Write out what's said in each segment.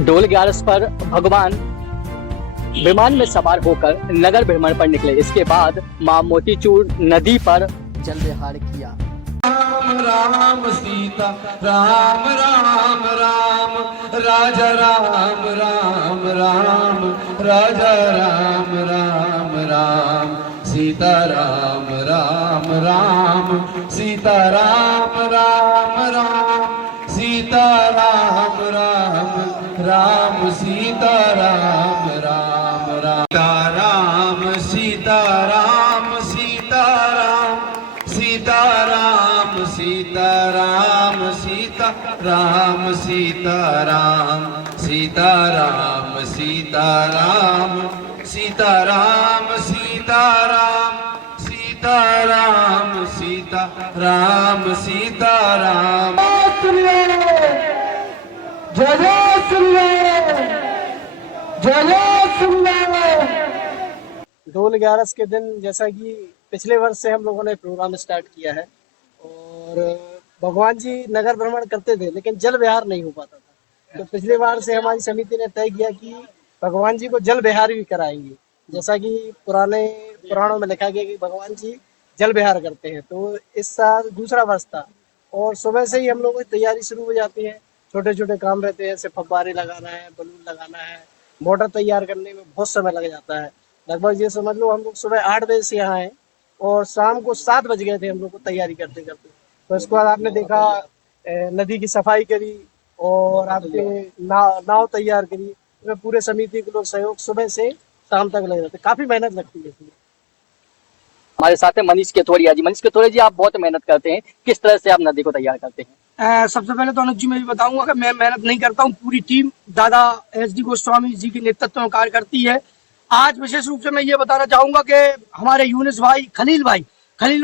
डोल 11 पर भगवान विमान में सवार होकर नगर भ्रमण पर निकले। इसके बाद मां मोतीचूर नदी पर जल विहार किया। राम राम सीता राम राम राम राजा राम राम राम राजा राम राम राम सीता राम राम राम सीता राम राम राम सीता राम राम राम सीता राम राम राम सीता राम सीता राम सीता राम सीता राम सीता राम सीता राम सीता राम सीता राम सीता राम सीता राम सीता राम सीता राम सीता राम जय जय श्री जय जय श्री। डोल 11 के दिन जैसा कि पिछले वर्ष से हम लोगों ने प्रोग्राम स्टार्ट किया है और भगवान जी नगर भ्रमण करते थे लेकिन जल विहार नहीं हो पाता था। तो पिछले बार से हमारी समिति ने तय किया कि भगवान जी को जल विहार भी कराएंगे, जैसा कि पुराने पुराणों में लिखा गया कि भगवान जी जल विहार करते हैं। तो इस साल दूसरा वर्ष था और सुबह से ही हम लोगों की तैयारी शुरू हो जाती है। छोटे छोटे काम रहते हैं, जैसे फव्वारे लगाना है, बलून लगाना है, मोटर तैयार करने में बहुत समय लग जाता है। लगभग ये समझ लो हम लोग सुबह 8 बजे से यहाँ आए और शाम को 7 बज गए थे हम लोग को तैयारी करते करते। तो इसके बाद आपने देखा नदी की सफाई करी और आपके नाव तैयार करी। इसमें पूरे समिति के लोग सहयोग सुबह से शाम तक लगे रहते, काफी मेहनत लगती है इसमें। हमारे साथ है मनीष केथोरिया जी। मनीष केथोरिया जी, आप बहुत मेहनत करते हैं, किस तरह से आप नदी को तैयार करते हैं? सबसे पहले तो अनुज जी मैं बताऊंगा कि मैं मेहनत नहीं करता हूँ, पूरी टीम दादा SD गोस्वामी जी के नेतृत्व में कार्य करती है। आज विशेष रूप से मैं ये बताना चाहूंगा कि हमारे यूनिस भाई खलील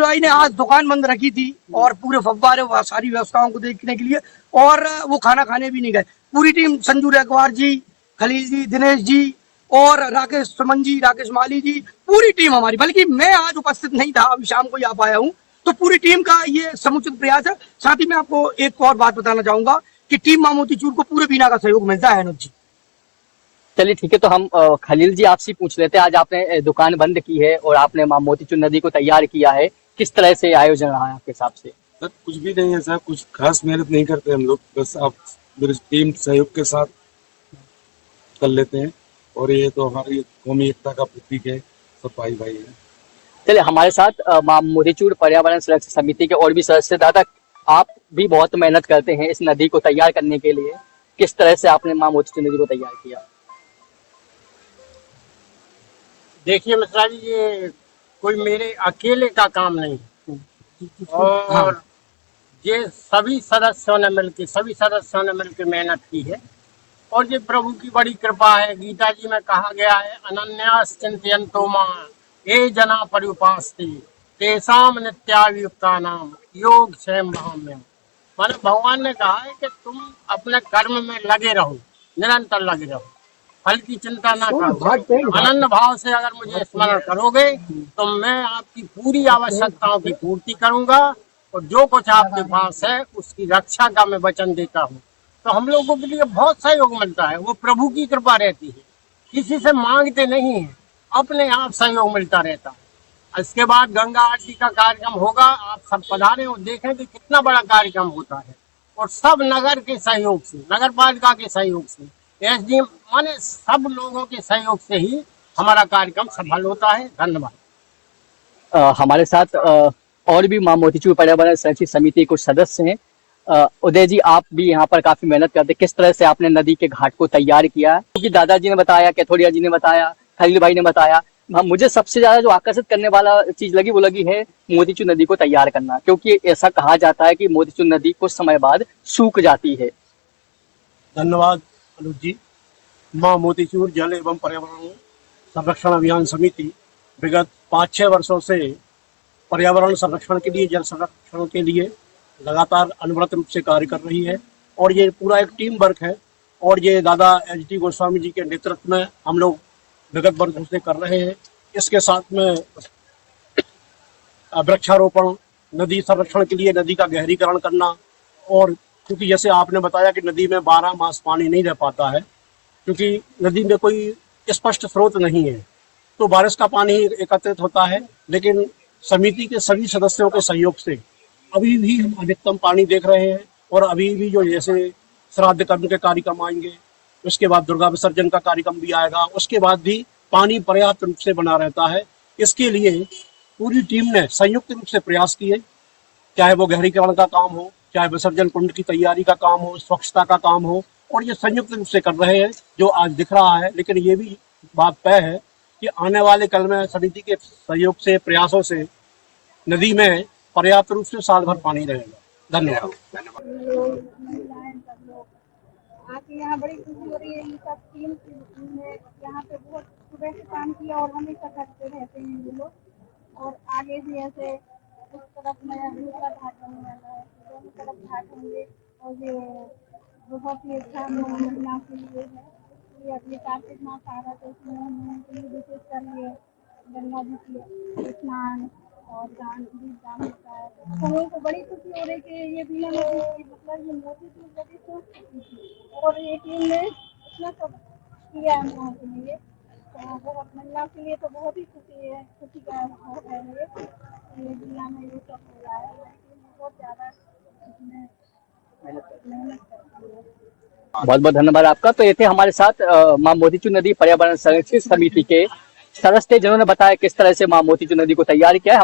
भाई ने आज दुकान बंद रखी थी और पूरे फव्वारे सारी व्यवस्थाओं को देखने के लिए, और वो खाना खाने भी नहीं गए। पूरी टीम संजू रेकवार जी, खलील जी, दिनेश जी और राकेश सुमन जी, राकेश माली जी, पूरी टीम हमारी, बल्कि मैं आज उपस्थित नहीं था, अभी शाम को ही आ पाया हूँ। तो पूरी टीम का ये समुचित प्रयास है। साथ ही मैं आपको एक और बात बताना चाहूंगा कि टीम मां मोतीचूर को पूरे बीना का सहयोग मिलता है अनुज जी। चलिए ठीक है, तो हम खलील जी आपसे पूछ लेते हैं। आज आपने दुकान बंद की है और आपने मां मोतीचूर नदी को तैयार किया है, किस तरह से आयोजन रहा है आपके हिसाब से? सर कुछ भी नहीं है सर, कुछ खास मेहनत नहीं करते हम लोग, बस आप मेरी टीम सहयोग के साथ कर लेते हैं और ये तो हमारी कौमी एकता का प्रतीक है, सब भाई भाई है। चलिए, हमारे साथ मां मोतीचूर पर्यावरण संरक्षण समिति के और भी सदस्य। दादा, आप भी बहुत मेहनत करते हैं इस नदी को तैयार करने के लिए, किस तरह से आपने मां मोतीचूर नदी को तैयार किया? देखिए मिश्रा जी, ये कोई मेरे अकेले का काम नहीं और ये सभी सदस्यों ने मिलकर मेहनत की है और ये प्रभु की बड़ी कृपा है। गीता जी में कहा गया है, अनन्यास चिंतयन्तो मां ये जना पर्युपास्ते तेषाम नित्याभियुक्तानाम योग क्षेम भाम्यम। माने भगवान ने कहा है कि तुम अपने कर्म में लगे रहो, निरंतर लगे रहो, फल की चिंता ना करो। अनन्य भाव से अगर मुझे स्मरण करोगे तो मैं आपकी पूरी आवश्यकताओं की पूर्ति करूंगा और जो कुछ आपके पास है उसकी रक्षा का मैं वचन देता हूँ। तो हम लोगों के लिए बहुत सहयोग मिलता है, वो प्रभु की कृपा रहती है, किसी से मांगते नहीं है, अपने आप सहयोग मिलता रहता है। इसके बाद गंगा आरती का कार्यक्रम होगा, आप सब पधारें और देखें कि कितना बड़ा कार्यक्रम होता है और सब नगर के सहयोग से, नगर पालिका के सहयोग से, SDM माने सब लोगों के सहयोग से ही हमारा कार्यक्रम सफल होता है। धन्यवाद। हमारे साथ और भी मां मोतीचूर पर्यावरण संरक्षण समिति कुछ सदस्य हैं। उदय जी, आप भी यहाँ पर काफी मेहनत करते हैं, किस तरह से आपने नदी के घाट को तैयार किया? क्योंकि दादाजी ने बताया, केथोरिया जी ने बताया, खलील भाई ने बताया, मुझे सबसे ज्यादा जो आकर्षित करने वाला चीज लगी वो लगी है मोतीचूर नदी को तैयार करना, क्योंकि ऐसा कहा जाता है कि मोतीचूर नदी कुछ समय बाद सूख जाती है। धन्यवाद अनुज जी। मां मोतीचूर जल एवं पर्यावरण संरक्षण अभियान समिति विगत 5-6 वर्षों से पर्यावरण संरक्षण के लिए, जल संरक्षण के लिए लगातार अनवरत रूप से कार्य कर रही है और ये पूरा एक टीम वर्क है और ये दादा SD गोस्वामी जी के नेतृत्व में हम लोग विगत वर्षों से कर रहे हैं। इसके साथ में वृक्षारोपण, नदी संरक्षण के लिए नदी का गहरीकरण करना, और क्योंकि जैसे आपने बताया कि नदी में 12 मास पानी नहीं रह पाता है, क्योंकि नदी में कोई स्पष्ट स्रोत नहीं है, तो बारिश का पानी ही एकत्रित होता है। लेकिन समिति के सभी सदस्यों के सहयोग से अभी भी हम अधिकतम पानी देख रहे हैं, और अभी भी जो जैसे श्राद्ध कर्म के कार्यक्रम आएंगे, उसके बाद दुर्गा विसर्जन का कार्यक्रम भी आएगा, उसके बाद भी पानी पर्याप्त रूप से बना रहता है। इसके लिए पूरी टीम ने संयुक्त रूप से प्रयास किए, चाहे वो गहरीकरण का काम हो, चाहे विसर्जन कुंड की तैयारी का काम हो, स्वच्छता का काम हो, और ये संयुक्त रूप से कर रहे हैं, जो आज दिख रहा है। लेकिन ये भी बात तय है कि आने वाले कल में समिति के सहयोग से, प्रयासों से नदी में पर्याप्त रूप से साल भर पानी रहेगा। धन्यवाद। महिलाएं सब लोग आके यहाँ बड़ी खुशी हो रही है। इन सब टीम ने यहाँ पे बहुत सुबह से काम किया और हमेशा करते रहते हैं ये लोग, और आगे भी ऐसे उस तरफ नया दूसरा घाट बनने वाला है, दोनों तरफ घाट होंगे, और ये बहुत ही अच्छा हम लोग महिलाओं के लिए है। ये अगले कार्तिक मास आ रहा है, तो इसमें हम लोगों के लिए विशेषकर ये गंगा जी की स्नान और दान होता है। हम लोगों को बड़ी खुशी हो रही कि ये बिना नदी की, मतलब ये मोदी की नदी सोच चुकी थी, और ये टीम ने इतना सब किया हम लोगों के लिए, तो बहुत महिला के लिए तो बहुत ही खुशी है, खुशी का है ये जिला में ये सब हो रहा है। बहुत ज़्यादा इसमें मेहनत करती है। बहुत बहुत धन्यवाद आपका। तो ये थे हमारे साथ मां मोतीचूर नदी पर्यावरण संरक्षण समिति के सदस्य, जिन्होंने बताया किस तरह से मां मोतीचूर नदी को तैयार किया है।